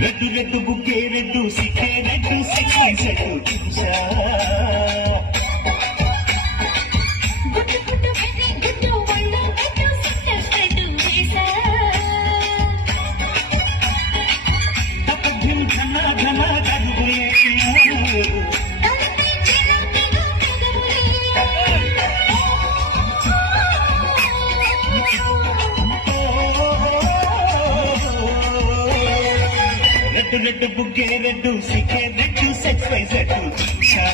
red red బుక్కే red సిక్కే red సిక్కి సెట్టు చూసా రెడ్డు రెడ్డు బుగ్గే రెడ్డు సిక్కే రెడ్డు సెక్స్ పై సెట్టు చూసా